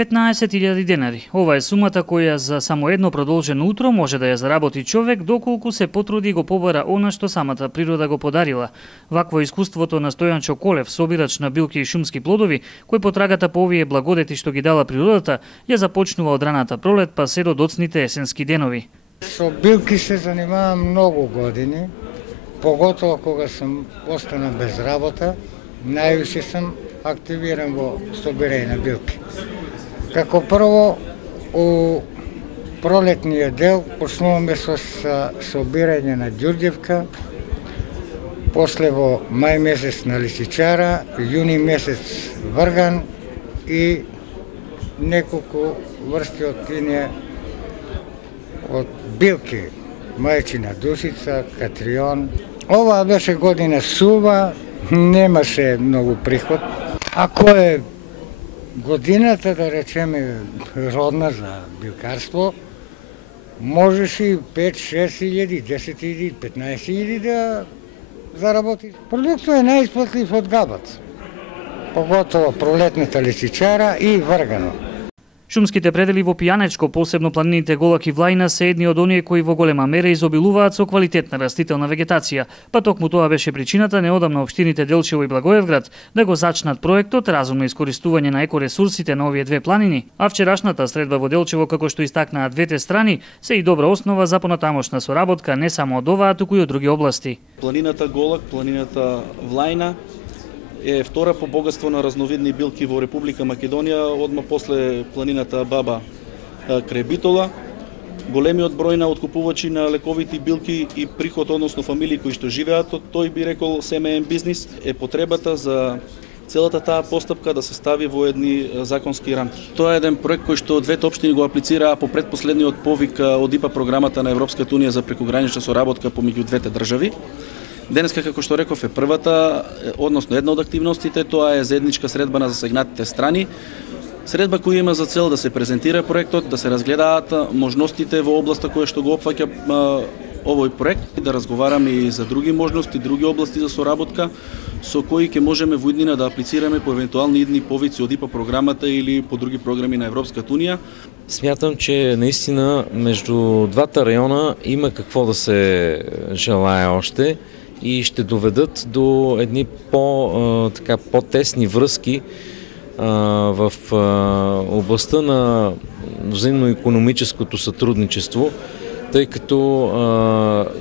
15.000 денари. Ова е сумата која за само едно продолжено утро може да ја заработи човек доколку се потруди и го побара она што самата природа го подарила. Вакво искуството на Стојан Колев, собирач на билки и шумски плодови, кој по трагата по овие благодети што ги дала природата, ја започнува од раната пролет па се до доцните есенски денови. Со билки се занимавам многу години, поготово кога сум останал без работа, највише сум активиран во собирање на билки. Како прво, у пролетниот дел почнуваме со собирање на ѓурѓевка, после во мај месец на лисичара, јуни месец врган и неколку врсти од тие од билки, мајчина душица, катрион. Ова беше година сува, немаше многу приход. Ако е годината, да речеме, родна за билкарство, можеш и 5-6 илјади, 10 илјади, 15 илјади да заработиш. Продуктот е најисплатлив од габат, поготово пролетната лисичара и вргано. Шумските предели во Пијанечко, посебно планините Голак и Влајна, се едни од оние кои во голема мера изобилуваат со квалитетна растителна вегетација, па токму тоа беше причината неодамна општините Делчево и Благоевград да го зачнат проектот разумно искористување на екоресурсите на овие две планини, а вчерашната средба во Делчево, како што истакнаа двете страни, се и добра основа за понатамошна соработка не само од оваа, туку и од други области. Планината Голак, планината Влајна е втора по богатство на разновидни билки во Република Македонија, одма после планината Баба крај Битола. Големиот број на откупувачи на лековити билки и приход, односно фамилии кои што живеат од тој, би рекол, семеен бизнис, е потребата за целата таа постапка да се стави во едни законски рамки. Тоа е еден проект кој што двете општини го аплицираа по предпоследниот повик од ИПА програмата на Европската унија за прекогранична соработка помеѓу двете држави. Денеска, како што реков, е првата, односно една од активностите, тоа е заедничка средба на засегнатите страни. Средба која има за цел да се презентира проектот, да се разгледаат можностите во областа која што го опфаќа овој проект, да разговараме и за други можности, други области за соработка, со кои ќе можеме во иднина да аплицираме по евентуални идни повици од ИПА програмата или по други програми на Европската унија. Смятам, че наистина меѓу двата рајона има какво да се желае още и ще доведат до едни по-тесни връзки в областта на взаимно-икономическото сътрудничество, тъй като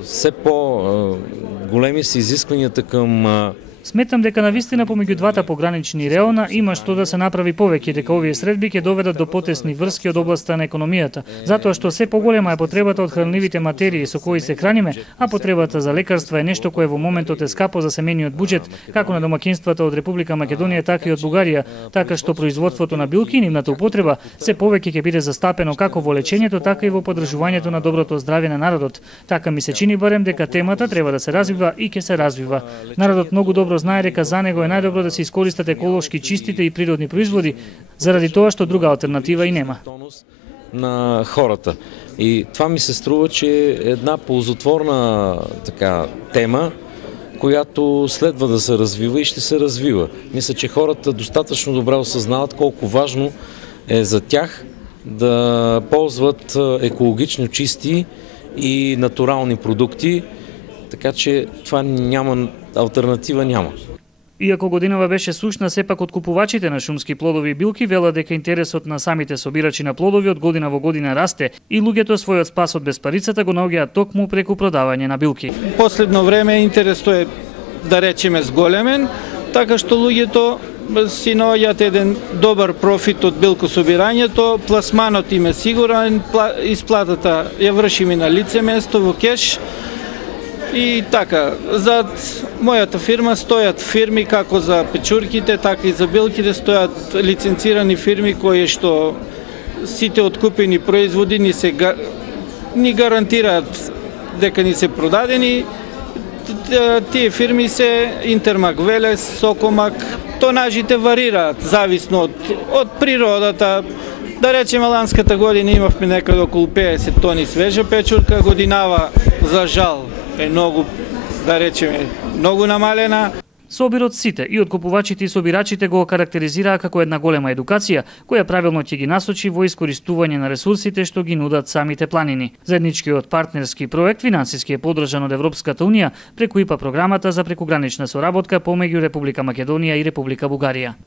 все по-големи са изискванията към. Сметам дека навистина помеѓу двата погранични реона има што да се направи повеќе, дека овие средби ќе доведат до потесни врски од областа на економијата, затоа што се поголема е потребата од хранливите материи со кои се храниме, а потребата за лекарства е нешто кое во моментот е скапо за семејниот буџет, како на домаќинствата од Република Македонија, така и од Бугарија, така што производството на билки и нивната употреба се повеќе ќе биде застапено како во лечењето, така и во поддржувањето на доброто здравје на народот. Така ми се чини барем дека темата треба да се развива и ќе се развива. Народот многу добро знае дека за него е најдобро да се искористат еколошки чистите и природни производи, заради тоа што друга алтернатива и нема. На хората. И това ми се струва, че е една ползотворна тема, която следва да се развива и ще се развива. Мисля, че хората достатъчно добре осъзнават колко важно е за тях да ползват екологично чисти и натурални продукти, така че това алтернатива няма. Иако годинава беше сушна, сепак откупувачите на шумски плодови и билки велат дека интересот на самите собирачи на плодови од година во година расте и луѓето својот спас од безпарицата го наоѓаат токму преку продавање на билки. Последно време интересот е, да речеме, зголемен, така што луѓето си наоѓаат еден добар профит од билкособирањето, пласманот им е сигурен, исплатата ја вршиме на лице место во кеш. И така, зад мојата фирма стојат фирми како за печурките, така и за билките стојат лиценцирани фирми кои што сите откупени производи ни гарантираат дека ни се продадени. Тие фирми се Интермак Велес, Сокомак, тонажите варираат зависно од природата. Да речеме, ланската година имавме некаде околу 50 тони свежа печурка, годинава, за жал, е многу, да речеме, многу намалена. Собирот сите, и откупувачите и собирачите го карактеризираа како една голема едукација, која правилно ќе ги насочи во искористување на ресурсите што ги нудат самите планини. Заедничкиот партнерски проект финансиски е поддржан од Европската унија преку ИПА програмата за прекугранична соработка помеѓу Република Македонија и Република Бугарија.